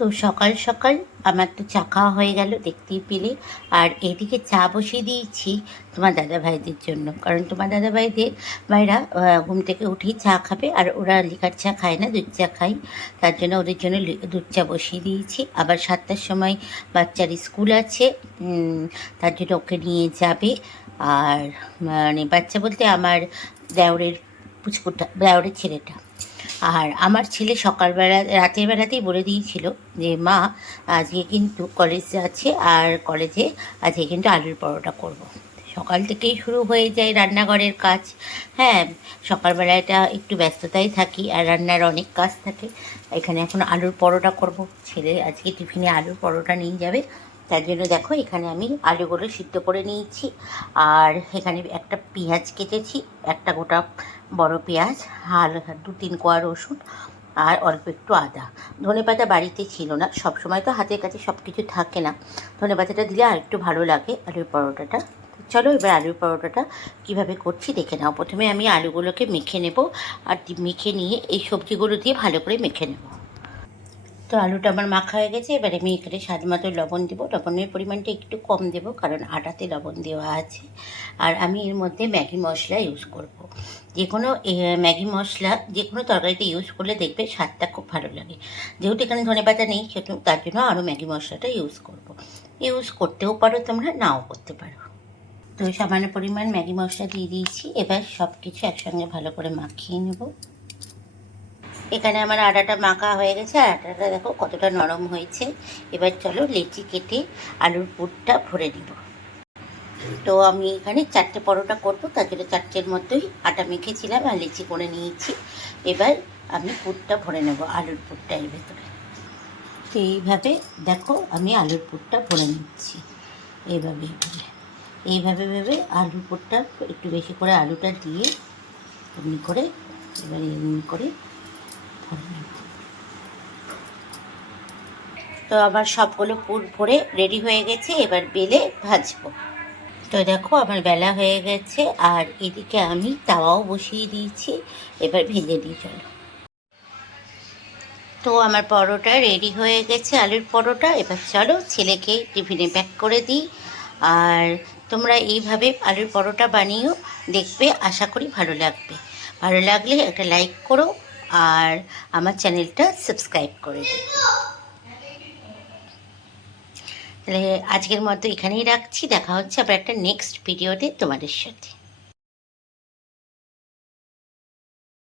তো সকাল সকাল আমার তো চা খাওয়া হয়ে গেল, দেখতেই পেলে। আর এদিকে চা বসিয়ে দিয়েছি তোমার দাদা ভাইদের জন্য। কারণ তোমার দাদা ভাইদের ভাইরা ঘুম থেকে উঠেই চা খাবে আর ওরা লিকার চা খায় না, দুধ চা খায়। তার জন্য ওদের জন্য দুধ চা বসিয়ে দিয়েছি। আবার সাতটার সময় বাচ্চার স্কুল আছে তার জন্য ওকে নিয়ে যাবে। আর মানে বাচ্চা বলতে আমার দেওরের পুচকুটা, দেওরের ছেলেটা। আর আমার ছেলে সকালবেলা রাতের বেলাতেই বলে দিয়েছিল যে, মা, আজকে কিন্তু কলেজ আছে আর কলেজে আজকে কিন্তু আলুর পরোটা করব। সকাল থেকেই শুরু হয়ে যায় রান্নাঘরের কাজ। হ্যাঁ সকালবেলাটা একটু ব্যস্ততাই থাকি আর রান্নার অনেক কাজ থাকে। এখানে এখন আলুর পরোটা করব। ছেলে আজকে টিফিনে আলুর পরোটা নিয়ে যাবে। তার জন্য দেখো এখানে আমি আলুগুলো সিদ্ধ করে নিয়েছি। আর এখানে একটা পেঁয়াজ কেটেছি, একটা গোটা বড় পেঁয়াজ আর দু তিন কোয়া রসুন আর অল্প একটু আদা। ধনে পাতা বাড়িতে ছিল না সব সময় তো হাতের কাছে সব কিছু থাকে না। ধনে পাতাটা দিলে আর একটু ভালো লাগে আলুর পরোটাটা। চলো এবার আলুর পরোটাটা কীভাবে করছি দেখে নাও। প্রথমে আমি আলুগুলোকে মেখে নেব আর মেখে নিয়ে এই সবজিগুলো দিয়ে ভালো করে মেখে নেব। তো আলুটা আমার মাখা হয়ে গেছে, এবারে আমি এখানে স্বাদ মতো লবণ দেবো। লবণের পরিমাণটা একটু কম দেবো, কারণ আটাতে লবণ দেওয়া আছে। আর আমি এর মধ্যে ম্যাগি মশলা ইউজ করব। যে কোনো ম্যাগি মশলা যে কোনো তরকারিতে ইউজ করলে দেখবে স্বাদটা খুব ভালো লাগে। যেহেতু এখানে ধনে পাতা নেই, সেহেতু তার জন্য আরও ম্যাগি মশলাটা ইউজ করব। ইউজ করতেও পারো তোমরা, নাও করতে পারো। তো সামান্য পরিমাণ ম্যাগি মশলা দিয়ে দিয়েছি। এবার সব কিছু একসঙ্গে ভালো করে মাখিয়ে নেব। এখানে আমার আটাটা মাখা হয়ে গেছে আটাটা দেখো কতটা নরম হয়েছে। এবার চলো লেচি কেটে আলুর পুরটা ভরে নিব। তো আমি এখানে চারটে পরোটা করব, তার জন্য চারটের মধ্যেই আটা মেখেছিলাম আর লেচি করে নিয়েছি। এবার আমি পুরটা ভরে নেব, আলুর পুরটা এর ভেতরে। তো এইভাবে দেখো আমি আলুর পুরটা ভরে নিচ্ছি, এইভাবে এইভাবে। এইভাবে ভেবে আলুর পুরটা একটু বেশি করে আলুটা দিয়ে এমনি করে, এবার এমনি করে ভরে নেব তো আমার সবগুলো পুর ভরে রেডি হয়ে গেছে, এবার বেলে ভাজবো। তো দেখো, আমার বেলা হয়ে গেছে, আর এদিকে আমি তাওয়াও বসিয়ে দিয়েছি, এবার ভেজে দিই চলো। তো আমার পরোটা রেডি হয়ে গেছে, আলুর পরোটা। এবার চলো, ছেলেকে টিফিনে প্যাক করে দিই। আর তোমরা এইভাবে আলুর পরোটা বানিয়েও দেখবে, আশা করি ভালো লাগবে। ভালো লাগলে একটা লাইক করো, আর আমার চ্যানেলটা সাবস্ক্রাইব করে দিও। তাহলে আজকের মতো এখানেই রাখছি। দেখা হচ্ছে আবার একটা নেক্সট ভিডিওতে তোমাদের সাথে।